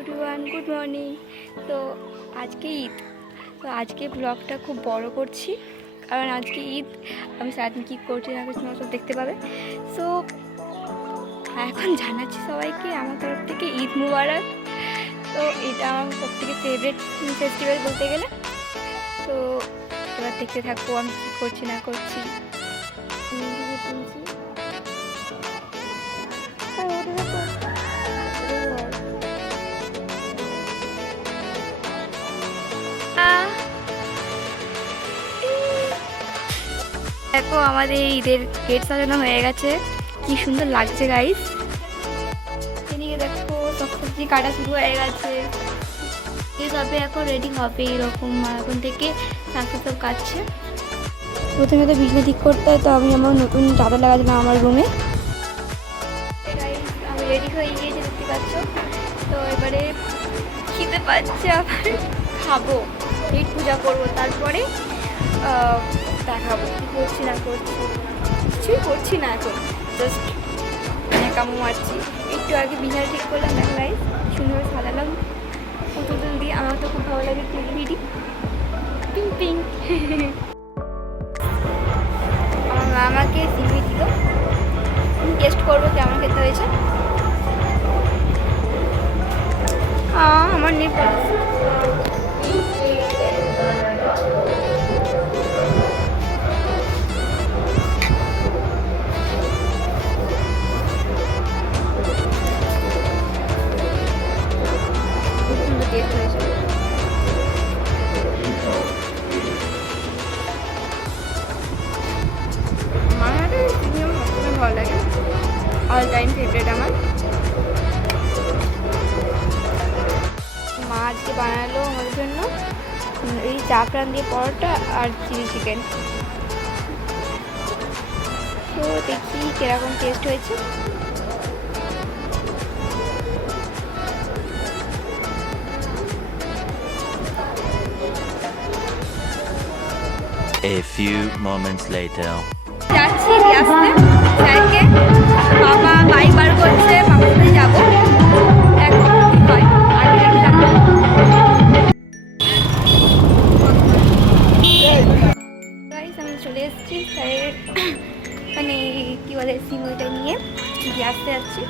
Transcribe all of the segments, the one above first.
Everyone, good morning. তো আজকে ঈদ, তো আজকে ব্লগটা খুব বড় করছি কারণ আজকে ঈদ। আমি সারাদিন কী করছি না করছি সব দেখতে পাবে। সো এখন জানাচ্ছি সবাইকে আমার তরফ থেকে ঈদ মুবারক। তো এটা আমার সবথেকে ফেভারিট ফেস্টিভ্যাল বলতে গেলে। তো এবার দেখতে থাকবো আমি কী করছি না করছি। দেখো আমাদের ঈদের গেট সাজানো হয়ে গেছে, কি সুন্দর লাগছে গাইস। এদিকে দেখো সব সবজি কাটা শুরু হয়ে গেছে, সবে এখন রেডি হবে এরকম। এখন থেকে শাক সব কাটছে। প্রথমে তো বিজলি ঠিক করতে হয়, তো আমি আমার নতুন চাদর লাগাচ্ছিলাম আমার রুমে। আমি রেডি হয়ে গিয়েছি দেখতে পাচ্ছ। তো এবারে খেতে পাচ্ছে, আবার খাবো, ঈদ পূজা করবো, তারপরে দেখাবো কী করছি না করছি। কিছুই করছি না এখন, জাস্ট কামো মারছি। একটু আগে বিছানা ঠিক করলাম, দেখো গাইস সুন্দর সাজালাম পুতুল দিয়ে। আমার তো খুব ভালো লাগে পিঙ্ক পিঙ্ক পিঙ্ক। আমার মা আমাকে সিমই দিল, আমি টেস্ট করবো কেমন খেতে হয়েছে। আমার নেই টেস্ট হয়েছে। আমার ভালো লাগে, অল টাইম ফেভারিট আমার। মা আজকে বানালো আমাদের জন্য এই জাফরান দিয়ে পরোটা আর চিলি চিকেন। তো দেখি কিরকম টেস্ট হয়েছে। A few moments later. যাচ্ছি আসতে স্যারকে, বাবা বাইক বার করছে, বাবার সাথে যাবো। এখন কি হয় আমি চলে এসেছি স্যারের মানে কী বলে সিমটা নিয়ে দিয়ে আসতে যাচ্ছি।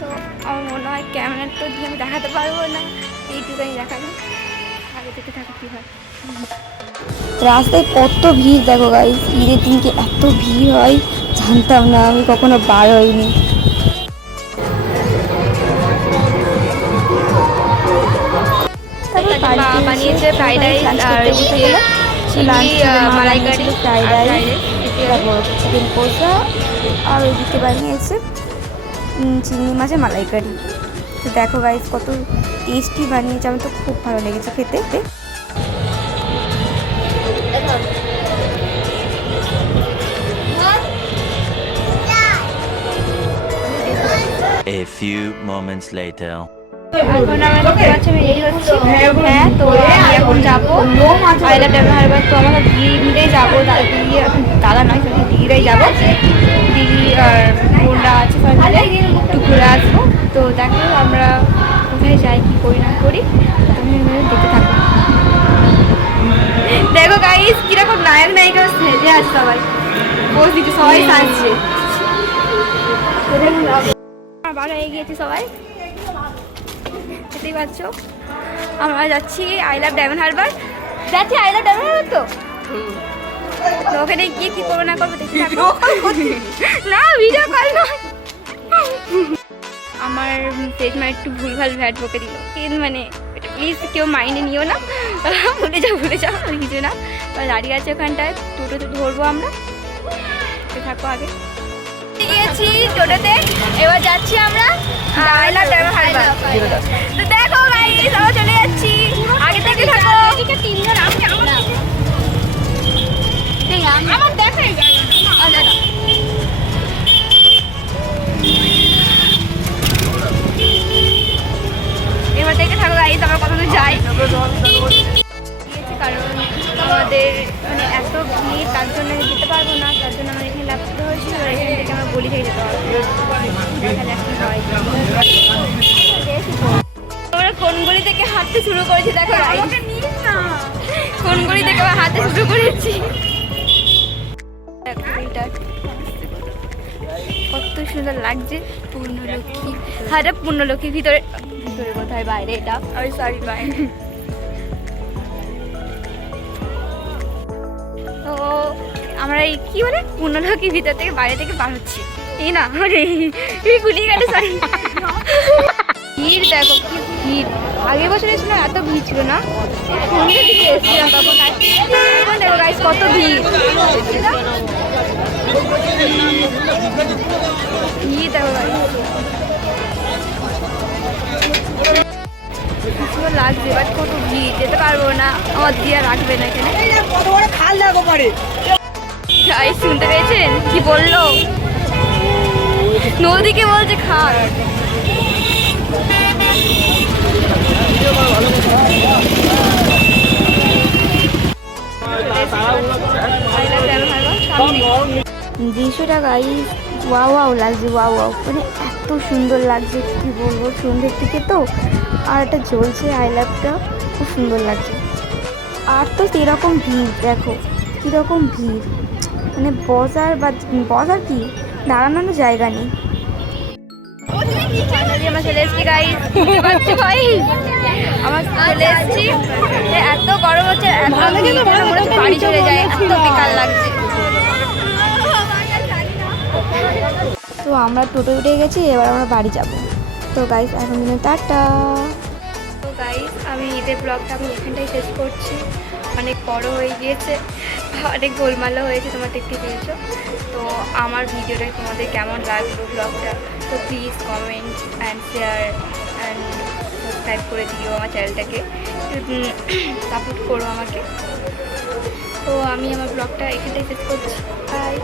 তো আমার মনে হয় ক্যামেরা তো দিয়ে আমি দেখাতে পারবো না, এইটুকু আমি দেখাবো, আগে থেকে থাকা কী হয়। রাস্তায় কত ভিড় দেখো গাইস, ঈদের দিনকে এত ভিড় হয় জানতাম না, আমি কখনো বার হইনি। বানিয়েছে ফ্রাইড রাইস আর চিংড়ি মালাইকারি, ফ্রাইড রাইস, তারপর চিকেন কষা, আর ওইদিকে বানিয়েছে চিংড়ি মাছের মালাইকারি। তো দেখো গাইস কত টেস্টি বানিয়েছে, আমার তো খুব ভালো লেগেছে খেতে। A few moments later. এখন আমরা দেখতে পাচ্ছি আমি রেডি হচ্ছি। হ্যাঁ, তো আমি এখন যাবো আইলা ড্যাম হারবার। তো আমরা দিদি মিলেই যাবো, দাদা নয় সরি দিদিরাই যাবো। দিদি আর বোনরা আছে সবাই মিলে একটু ঘুরে আসবো। তো দেখো আমরা কোথায় যাই, কী করি না করি, তুমি দেখতে থাকো। দেখো গাইস কিরকম নায়ক নায়িকা সেজে আছে সবাই, পোজ দিতে সবাই সাজছে। বাড়ি হয়ে গিয়েছি সবাই, দেখতেই পাচ্ছ। আমরা যাচ্ছি আই লাভ ডায়মন্ড হারবার, যাচ্ছি আই লাভ ডায়মন্ড হারবার। তো ওখানে গিয়ে কী করবো না করবো দেখতে থাকো। না ভিডিও কল নয়, আমার পেজ মানে একটু ভুলভাল ভ্যাট বকে দিল, কিন্তু মানে প্লিজ কেউ মাইন্ডে নিও না, ভুলে যাও আর কিছু না। দাঁড়িয়ে আছে ওখানটায়, টোটোতে ধরবো আমরা, থাকবো আগে গিয়েছি টোটোতে। এবার যাচ্ছি আমরা আই লাভ ডায়মন্ড হারবার। তো দেখো গাইস আমরা চলে যাচ্ছি, আগে থেকে থাকো। তিনজন আমার দেখাই এবার দেখে থাকো গাইস আমরা কত দূর যাই। কারণ আমাদের মানে এত ভিড়, তার জন্য যেতে পারবো না, তার জন্য আমরা এখানে লাগতে হয়েছিল। আর এখান থেকে আমরা গলি থেকে যেতে পারবো। দেখা যাক কি হয়। আমরা কোনো হাঁটতে শুরু করেছি, দেখো ফোন করি দেখে আবার হাঁটতে শুরু করেছি। দেখো এটা কত সুন্দর লাগছে। পূর্ণলক্ষ্মী, হ্যাঁ এটা পূর্ণলক্ষ্মী। ভিতরে ভিতরে কোথায়, বাইরে এটা, সরি বাইরে। তো আমরা এই কি বলে পূর্ণলক্ষ্মীর ভিতর থেকে বাইরে থেকে বার হচ্ছি। এই না এই গুলিয়ে গেল, সরি। ভিড় দেখো কি ভিড়, আগের বছর এসেছিলাম এত ভিড় ছিল না, সন্ধ্যের দিকে এসেছিলাম তখন। এখন দেখো গাইস কত ভিড়, ভিড় দেখো গাইস, সুন্দর লাগছে। বাট কত ভিড়, যেতে পারবো না, আমার দিয়ে রাখবে না এখানে। গাইস শুনতে পেয়েছেন কি বললো? নদীকে বলছে খাল। দৃশ্যটা গাইস ওয়াও ওয়াও লাগছে, ওয়াও ওয়াও, মানে এত সুন্দর লাগছে কি বলবো। সন্ধ্যের দিকে তো, আর একটা জ্বলছে আই লাভটা, খুব সুন্দর লাগছে। আর তো সেরকম ভিড় দেখো, কীরকম ভিড়, মানে বসার কি দাঁড়ানোর জায়গা নেই। আমরা চলে এসেছি গাইস, ভাই আমার চলে এসেছি। এত গরম হচ্ছে, এত মনে হচ্ছে বাড়ি চলে যায়, এত বেকার লাগছে। তো আমরা টোটো উঠে গেছি, এবার আমরা বাড়ি যাব। তো গাইস এখন দিনে টাটা। তো গাইস আমি ঈদের ব্লগটা আমি এখানটাই শেষ করছি। অনেক বড় হয়ে গিয়েছে, অনেক গোলমালও হয়েছে, তোমরা দেখতে পেয়েছো। তো আমার ভিডিওটা তোমাদের কেমন লাগলো ব্লগটা, তো please comment and share and subscribe করে দিও আমার চ্যানেলটাকে, সাপোর্ট করো আমাকে। তো আমি আমার ব্লগটা এখানটাই শেষ করছি। বাই।